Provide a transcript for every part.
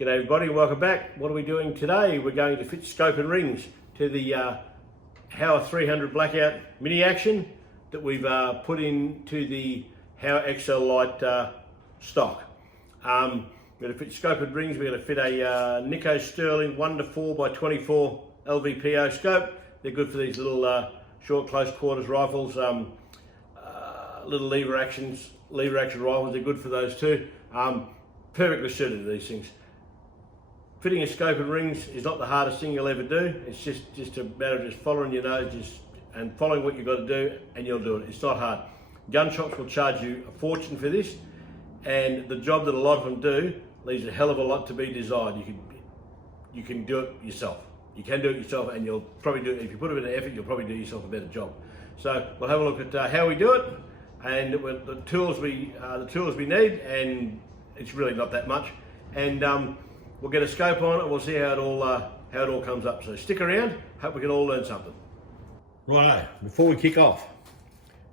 G'day everybody, welcome back. What are we doing today? We're going to fit scope and rings to the HOWA 300 Blackout mini action that we've put into the HOWA XL Lite stock. We're going to fit scope and rings. We're going to fit a Nico Sterling 1:4 by 24 LVPO scope. They're good for these little short close quarters rifles, little lever action rifles. They're good for those too. Perfectly suited to these things. Fitting a scope and rings is not the hardest thing you'll ever do. It's just a matter of just following your nose and following what you've got to do, and you'll do it. It's not hard. Gun shops will charge you a fortune for this, and the job that a lot of them do leaves a hell of a lot to be desired. You can do it yourself. You can do it yourself, and you'll probably do it. If you put a bit of effort, you'll probably do yourself a better job. So we'll have a look at how we do it, and the tools we need, and it's really not that much. And we'll get a scope on it, and we'll see how it all comes up. So stick around. Hope we can all learn something. Righto. Before we kick off,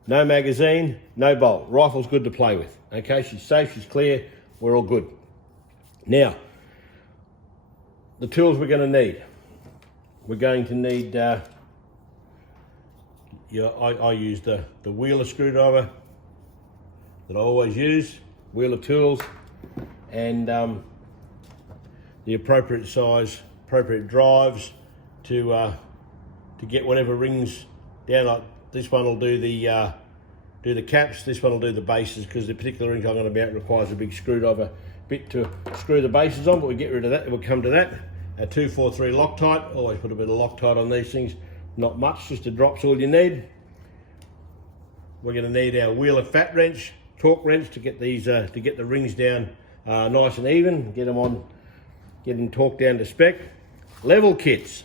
no magazine, no bolt. Rifle's good to play with. Okay, she's safe, she's clear. We're all good. Now, the tools we're going to need. We're going to need. I use the wheeler screwdriver that I always use. Wheeler tools, and the appropriate size, appropriate drives to get whatever rings down. Like this one will do the caps. This one will do the bases, because the particular rings I'm going to mount requires a big screwdriver bit to screw the bases on. But we get rid of that. We'll come to that. A 243 Loctite. Always put a bit of Loctite on these things. Not much, just a drop's all you need. We're going to need our wheeler fat wrench, torque wrench, to get these to get the rings down nice and even. Get them torqued down to spec. Level kits.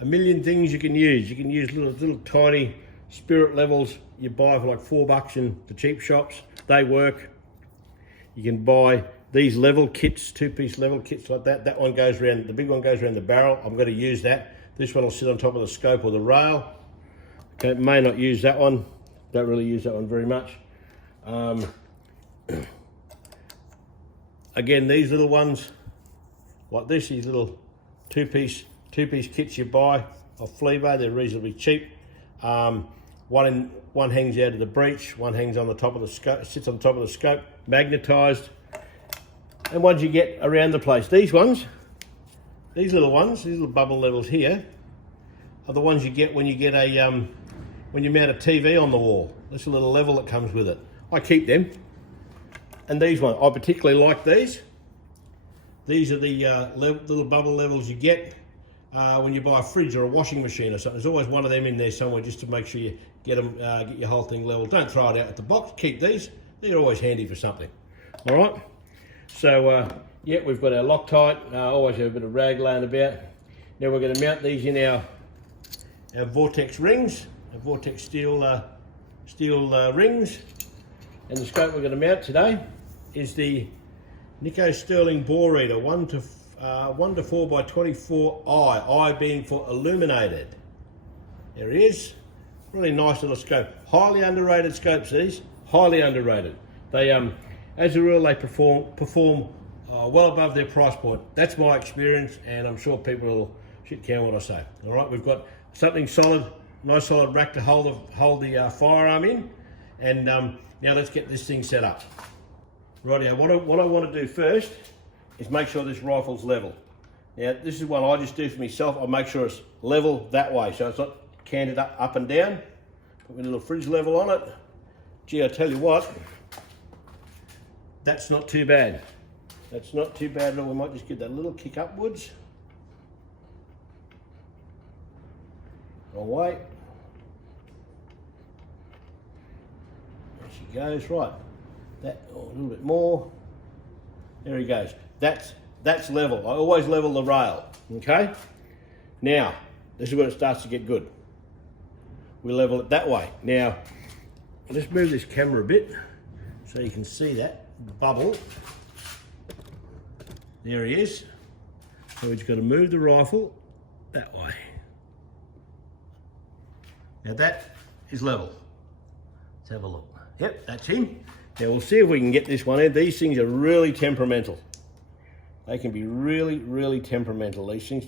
A million things you can use. You can use little tiny spirit levels you buy for like $4 in the cheap shops. They work. You can buy these level kits, two-piece level kits like that. That one goes around, the big one goes around the barrel. I'm going to use that. This one will sit on top of the scope or the rail. Okay, may not use that one. Don't really use that one very much. Again, these little ones like this, these little two-piece kits you buy off Fleabay, they're reasonably cheap. One hangs out of the breech, one hangs on the top of the scope, sits on top of the scope, magnetized. And ones you get around the place. These ones, these little bubble levels here, are the ones you get when you get a when you mount a TV on the wall. That's a little level that comes with it. I keep them. And these ones, I particularly like these. These are the little bubble levels you get when you buy a fridge or a washing machine or something. There's always one of them in there somewhere, just to make sure you get them, get your whole thing level. Don't throw it out at the box. Keep these. They're always handy for something. All right. So yeah, we've got our Loctite. Always have a bit of rag laying about. Now we're going to mount these in our Vortex rings, our Vortex steel rings. And the scope we're going to mount today is the Nico Sterling bore reader 1:4 by 24i. I being for illuminated. There he is. Really nice little scope. Highly underrated scopes these. Highly underrated. They as a rule, they perform well above their price point. That's my experience, and I'm sure people will shit count what I say. All right, we've got something solid, nice solid rack to hold the firearm in, and now let's get this thing set up. Rightio, what I want to do first is make sure this rifle's level. Now, this is one I just do for myself. I make sure it's level that way, so it's not canted up and down. Put my little fridge level on it. Gee, I tell you what, that's not too bad. That's not too bad at all. We might just get that little kick upwards. Away. There she goes. Right. That a little bit more. There he goes. That's level. I always level the rail. Okay. Now, this is when it starts to get good. We level it that way. Now, let's move this camera a bit so you can see that bubble. There he is. So we've just got to move the rifle that way. Now that is level. Let's have a look. Yep, that's him. Now we'll see if we can get this one in. These things are really temperamental. They can be really, really temperamental. These things,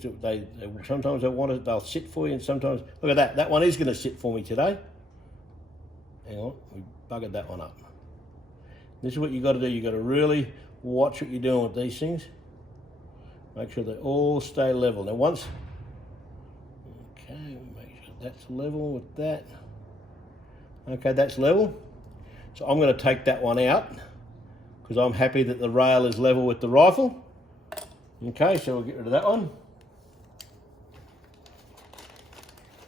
sometimes they'll sit for you, and sometimes, look at that. That one is going to sit for me today. Hang on, we buggered that one up. This is what you got to do. You got to really watch what you're doing with these things. Make sure they all stay level. Now once, okay, make sure that's level with that. Okay, that's level. So I'm going to take that one out because I'm happy that the rail is level with the rifle. Okay, so we'll get rid of that one.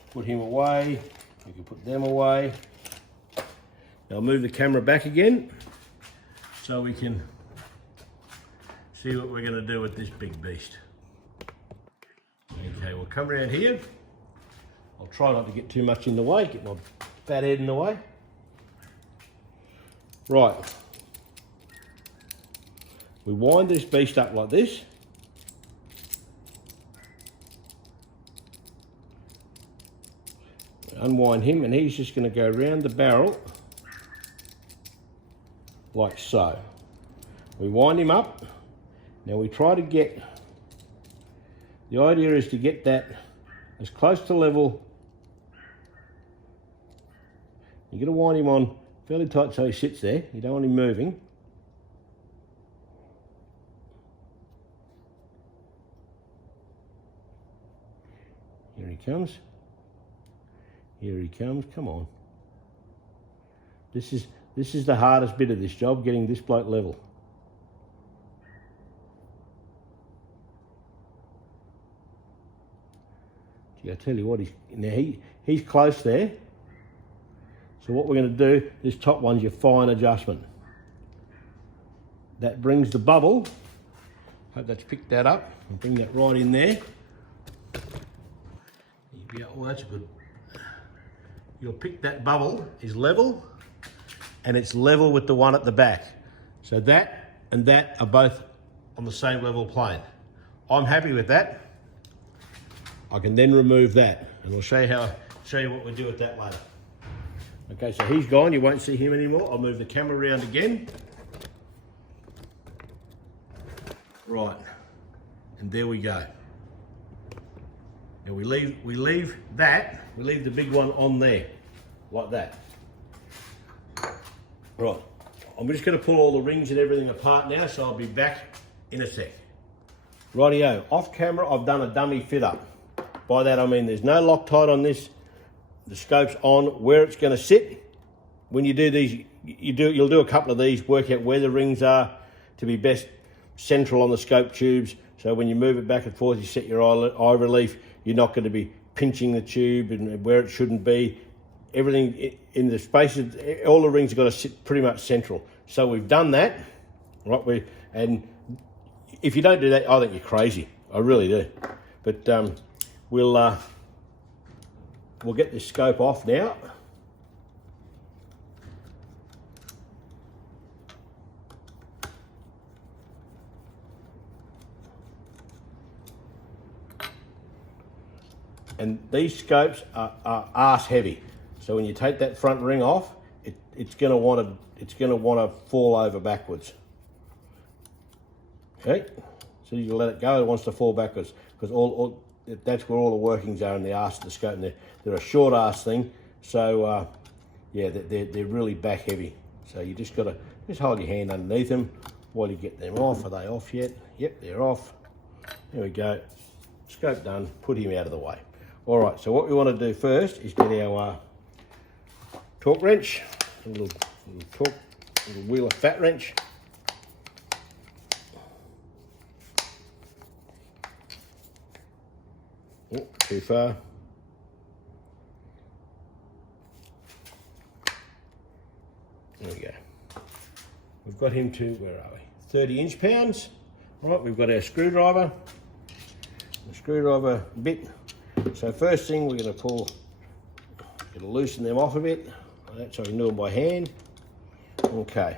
Put him away. You can put them away. Now I'll move the camera back again so we can see what we're going to do with this big beast. Okay, we'll come around here. I'll try not to get too much in the way, get my fat head in the way. Right. We wind this beast up like this. Unwind him, and he's just going to go around the barrel like so. We wind him up. Now we try to get, the idea is to get that as close to level. You're going to wind him on fairly tight so he sits there. You don't want him moving. Here he comes. Here he comes. Come on. This is the hardest bit of this job, getting this bloke level. I tell you what, he's close there. So what we're going to do, this top one's your fine adjustment. That brings the bubble. Hope that's picked that up. And bring that right in there. Oh, that's good. You'll pick that bubble is level, and it's level with the one at the back. So that and that are both on the same level plane. I'm happy with that. I can then remove that, and we'll show you what we do with that later. Okay, so he's gone. You won't see him anymore. I'll move the camera around again. Right, and there we go. Now we leave the big one on there, like that. Right, I'm just going to pull all the rings and everything apart now, so I'll be back in a sec. Rightio, off camera I've done a dummy fit up. By that I mean there's no Loctite on this. The scope's on where it's going to sit. When you do these, you'll do a couple of these, work out where the rings are to be best central on the scope tubes. So when you move it back and forth, you set your eye relief. You're not going to be pinching the tube and where it shouldn't be. Everything in the spaces, all the rings have got to sit pretty much central. So we've done that, right? And if you don't do that, I think you're crazy. I really do. But we'll get this scope off now. And these scopes are arse heavy. So when you take that front ring off, it's going to want to fall over backwards. Okay, so you let it go. It wants to fall backwards because that's where all the workings are in the arse of the scope. And they're a short arse thing, so yeah, they're really back heavy. So you just got to hold your hand underneath them while you get them off. Are they off yet? Yep, they're off. There we go. Scope done. Put him out of the way. All right. So what we want to do first is get our torque wrench, a little Wheeler fat wrench. Oh, too far. There we go. We've got him to, where are we? 30 inch-pounds. All right, we've got our screwdriver, the screwdriver bit. So first thing we're going to loosen them off a bit. Like that, so we can do them by hand. Okay.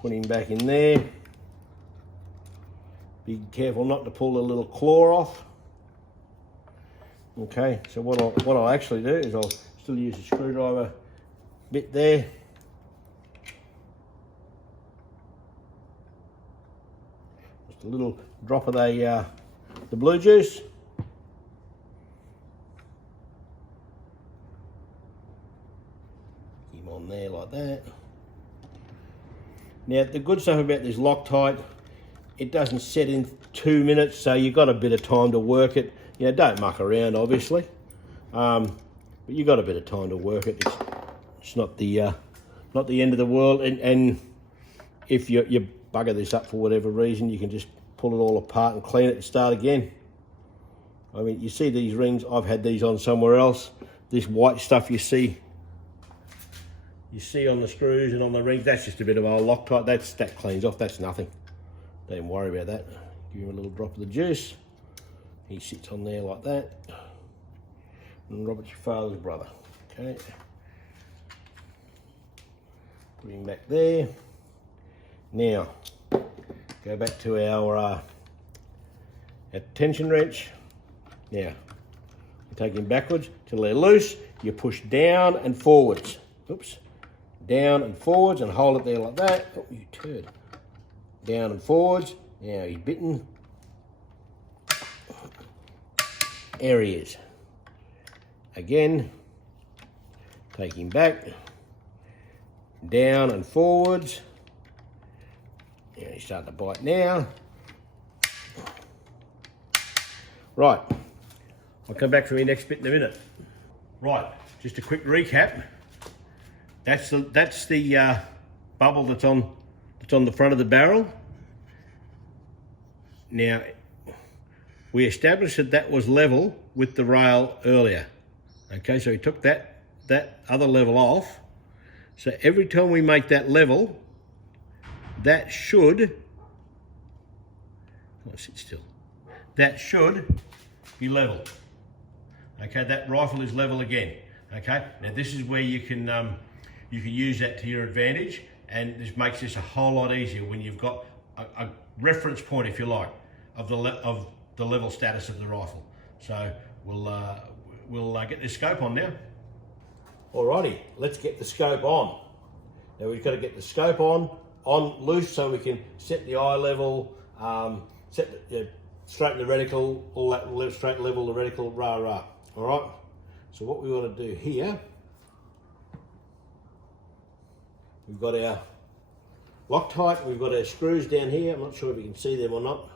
Put him back in there. Be careful not to pull the little claw off. Okay, so what I'll actually do is I'll still use the screwdriver bit there. Just a little drop of the blue juice. Keep him on there like that. Now the good stuff about this Loctite, it doesn't set in 2 minutes, so you've got a bit of time to work it. You know, don't muck around, obviously, but you've got a bit of time to work it. It's not the end of the world, and if you bugger this up for whatever reason, you can just pull it all apart and clean it and start again. I mean, you see these rings, I've had these on somewhere else. This white stuff you see on the screws and on the rings, that's just a bit of old Loctite. That cleans off, that's nothing. Don't even worry about that. Give him a little drop of the juice. He sits on there like that. And Robert's your father's brother, okay? Put him back there. Now, go back to our tension wrench. Now, you take him backwards till they're loose. You push down and forwards. Oops. Down and forwards and hold it there like that. Oh, you turd. Down and forwards. Now he's bitten. There he is. Again, take him back. Down and forwards. Yeah, he's starting to bite now. Right, I'll come back for your next bit in a minute. Right, just a quick recap. That's the bubble that's on the front of the barrel. Now, we established that was level with the rail earlier. Okay, so we took that other level off. So every time we make that level, that should, come on, sit still. That should be level. Okay, that rifle is level again. Okay, now this is where you can use that to your advantage, and this makes this a whole lot easier when you've got a reference point, if you like, of the level status of the rifle. So we'll get this scope on now. Alrighty, let's get the scope on. Now we've got to get the scope on loose so we can set the eye level, straighten the reticle, all that, straight level the reticle, rah. All right. So what we want to do here, we've got our Loctite, we've got our screws down here. I'm not sure if you can see them or not.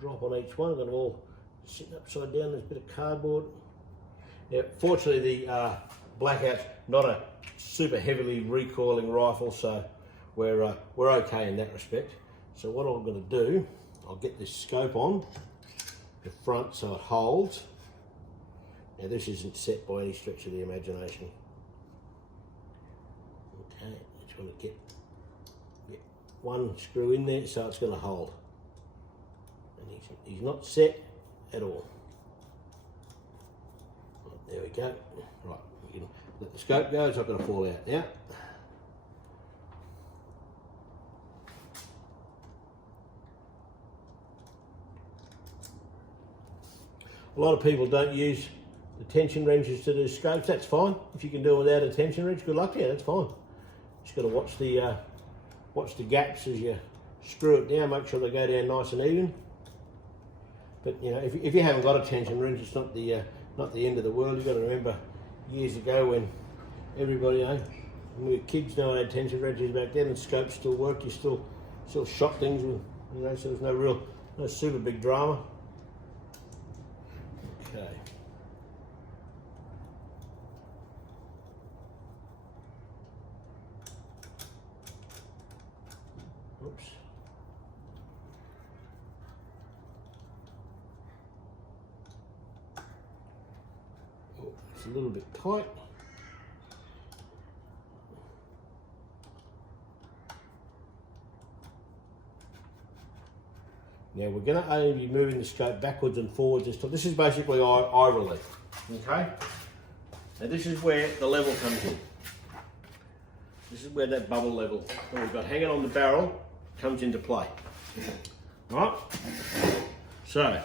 Drop on each one. I've got them all sitting upside down. There's a bit of cardboard. Now, fortunately, the Blackout's not a super heavily recoiling rifle, so we're okay in that respect. So what I'm going to do, I'll get this scope on the front so it holds. Now this isn't set by any stretch of the imagination. Okay, just want to get one screw in there so it's going to hold. And he's not set at all. There we go. Right, we can let the scope go, it's not going to fall out now. A lot of people don't use the tension wrenches to do scopes. That's fine. If you can do it without a tension wrench, good luck. Yeah, that's fine. Just got to watch the gaps as you screw it down. Make sure they go down nice and even. But you know, if you haven't got a tension wrench, it's not the end of the world. You've got to remember years ago when everybody, you know, when we were kids, no one had tension wrenches back then, and scopes still worked. You still shot things with, you know, so there's no super big drama. Okay. Oops. Oh, it's a little bit tight. Now we're going to only be moving the scope backwards and forwards this time. This is basically eye relief, okay? Now this is where the level comes in. This is where that bubble level that we've got hanging on the barrel comes into play. Right? So,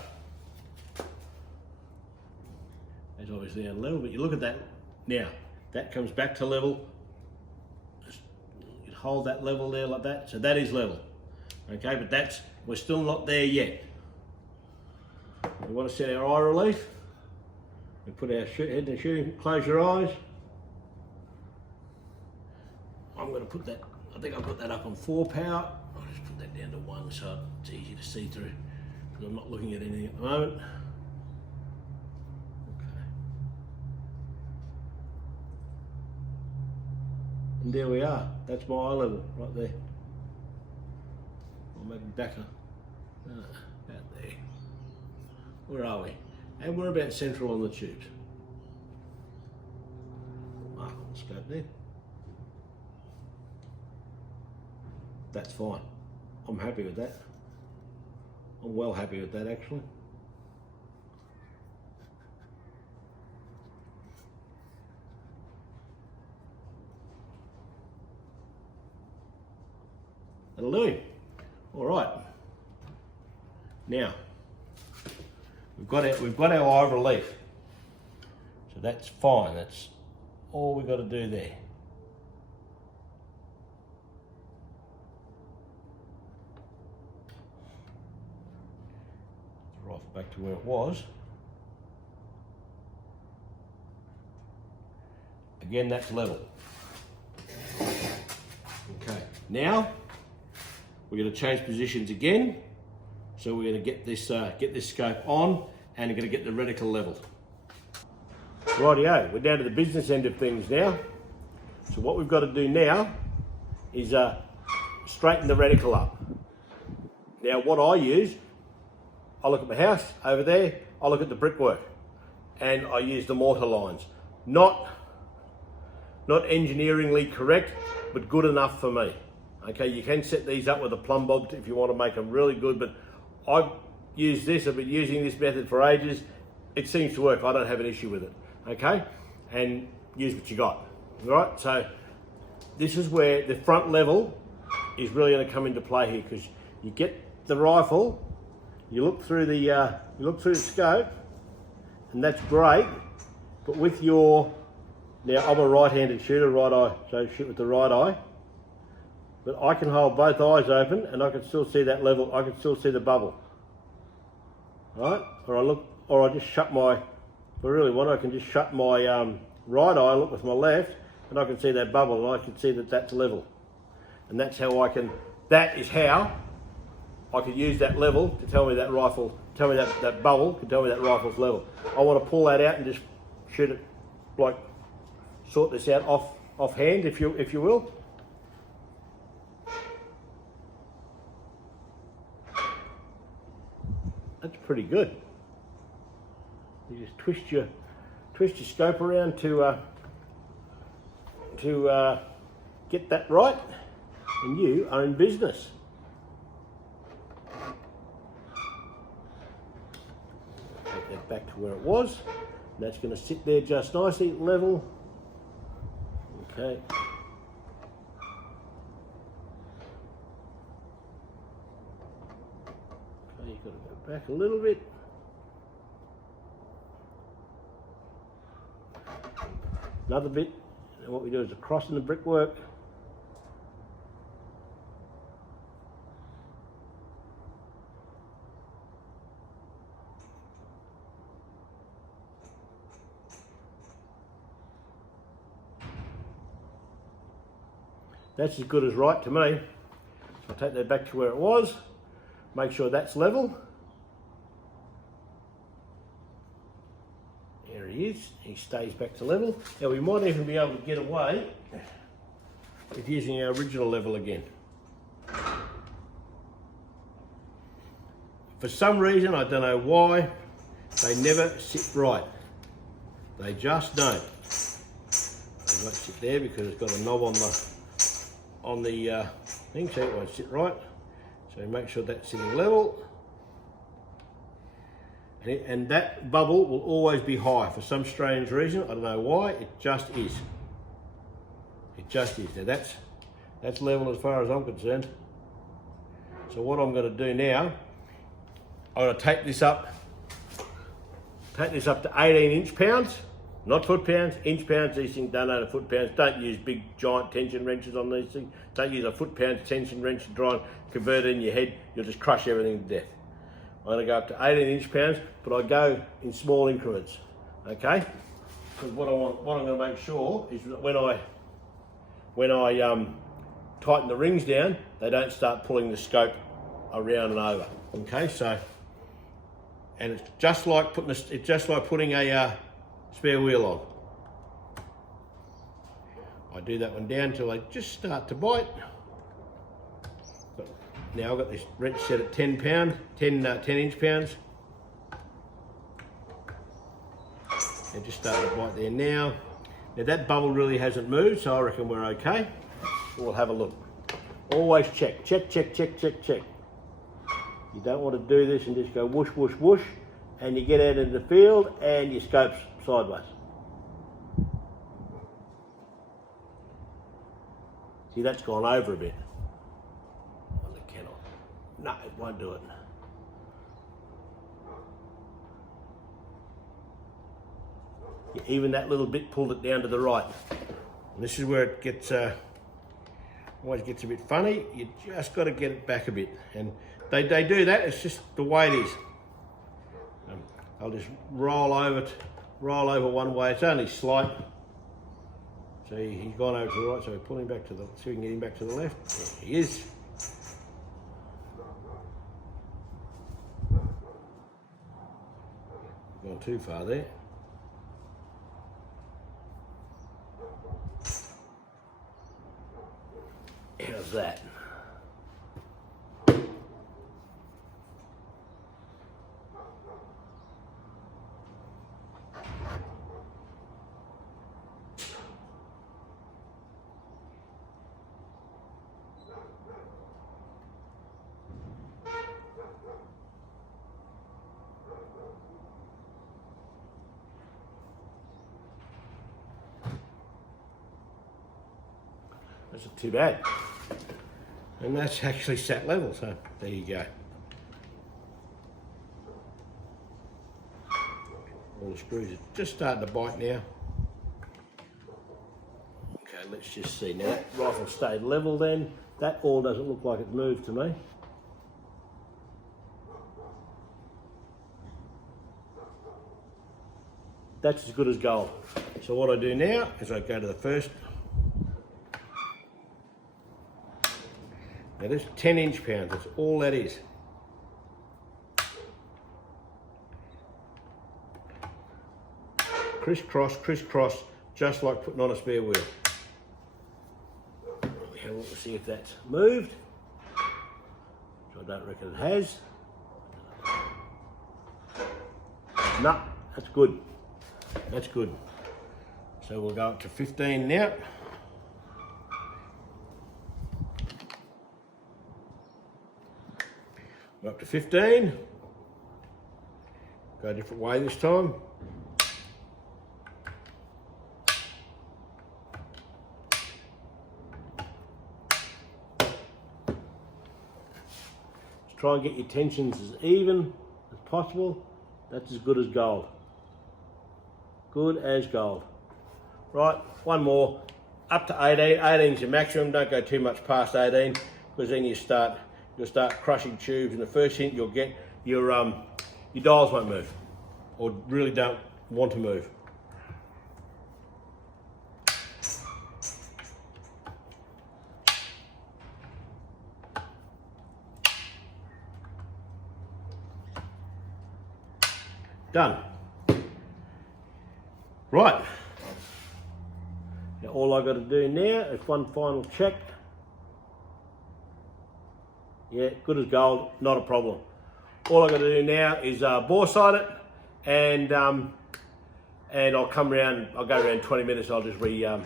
that's obviously on level, but you look at that now. That comes back to level. Just hold that level there like that. So that is level. Okay, but we're still not there yet. We want to set our eye relief. We put our head in the shooting, close your eyes. I'm going to put that, I think I've got that up on 4 power. I'll just put that down to 1 so it's easy to see through, because I'm not looking at anything at the moment. Okay. And there we are, that's my eye level right there. Or maybe back about there. Where are we? And we're about central on the tubes. Mark on the scope there. That's fine. I'm happy with that. I'm well happy with that actually. That'll do. All right. Now, we've got our eye relief. So that's fine. That's all we've got to do there. Rifle back to where it was. Again, that's level. Okay. Now we're going to change positions again. So we're going to get this scope on, and we're going to get the reticle leveled. Rightio, we're down to the business end of things now. So what we've got to do now is straighten the reticle up. Now what I use, I look at my house over there, I look at the brickwork, and I use the mortar lines. Not engineeringly correct, but good enough for me. Okay, you can set these up with a plumb bob if you want to make them really good, but I've used this, I've been using this method for ages. It seems to work, I don't have an issue with it, okay? And use what you got, all right? So this is where the front level is really gonna come into play here, because you get the rifle, you look through the scope, and that's great, but with your, now I'm a right-handed shooter, right eye, so shoot with the right eye. But I can hold both eyes open and I can still see that level, I can still see the bubble. Right? Or I just shut my, if I really want, I can just shut my right eye, look with my left, and I can see that bubble, and I can see that that's level. And that's how that is how I can use that level to tell me that rifle, tell me that bubble can tell me that rifle's level. I want to pull that out and just shoot it, like sort this out offhand, if you will. That's pretty good. You just twist your scope around to get that right, and you are in business. Take that back to where it was. That's going to sit there just nicely, level. Okay. You've got to go back a little bit. Another bit, and what we do is a cross in the brickwork. That's as good as right to me. So I'll take that back to where it was. Make sure that's level. There he is, he stays back to level. Now we might even be able to get away with using our original level again. For some reason, I don't know why, they never sit right. They just don't. They won't sit there because it's got a knob on the thing, so it won't sit right. So make sure that's sitting level. And that bubble will always be high for some strange reason. I don't know why, it just is. It just is. Now that's level as far as I'm concerned. So what I'm going to do now, I'm going to take this up to 18 inch pounds. Not foot pounds, inch pounds. These things don't know foot pounds. Don't use big giant tension wrenches on these things. Don't use a foot pound tension wrench to try and convert it in your head. You'll just crush everything to death. I'm going to go up to 18 inch pounds, but I go in small increments. Okay? Because what I'm going to make sure is that when I tighten the rings down, they don't start pulling the scope around and over. Okay, so, and it's just like putting a spare wheel on. I do that one down until they just start to bite. But now I've got this wrench set at 10 inch pounds. They're just starting to bite there now. Now that bubble really hasn't moved, so I reckon we're okay. We'll have a look. Always check. You don't want to do this and just go whoosh, whoosh, whoosh, and you get out into the field and your scope's sideways. See, that's gone over a bit. Well, it cannot. No, it won't do it. Yeah, even that little bit pulled it down to the right. And this is where it gets, always gets a bit funny. You just got to get it back a bit. And they do that, it's just the way it is. I'll just roll over one way. It's only slight. So he's gone over to the right, so we pull him back to the, see if we can get him back to the left. There he is. Gone too far there. How's that? That's not too bad. And that's actually sat level, so there you go. All the screws are just starting to bite now. Okay, let's just see. Now that rifle stayed level then. That all doesn't look like it's moved to me. That's as good as gold. So what I do now is I go to the first. Now this 10 inch pounds, that's all that is. Crisscross, just like putting on a spare wheel. We have a look to see if that's moved, which I don't reckon it has. No, that's good. That's good. So we'll go up to 15 now. We're up to 15. Go a different way this time. Just try and get your tensions as even as possible. That's as good as gold. Good as gold. Right, one more. Up to 18. 18 is your maximum. Don't go too much past 18, because then you'll start crushing tubes, and the first hint you'll get, your dials won't move, or really don't want to move. Done. Right. Now all I've got to do now is one final check. Yeah, good as gold, not a problem. All I've got to do now is bore sight it, and I'll come around. I'll go around 20 minutes. I'll just retighten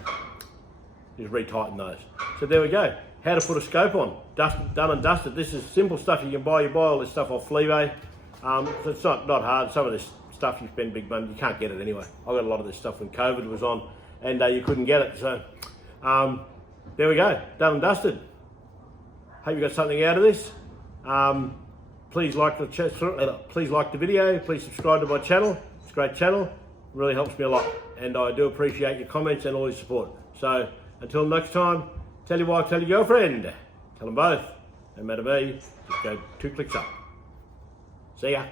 those. So there we go. How to put a scope on? Done and dusted. This is simple stuff you can buy. You buy all this stuff off Fleabay. So it's not hard. Some of this stuff you spend big money, you can't get it anyway. I got a lot of this stuff when COVID was on, and you couldn't get it. So there we go. Done and dusted. Hope you got something out of this. Please like the video. Please subscribe to my channel. It's a great channel. really helps me a lot. And I do appreciate your comments and all your support. So until next time, tell your wife, tell your girlfriend, tell them both. No matter me, just go 2 clicks up. See ya.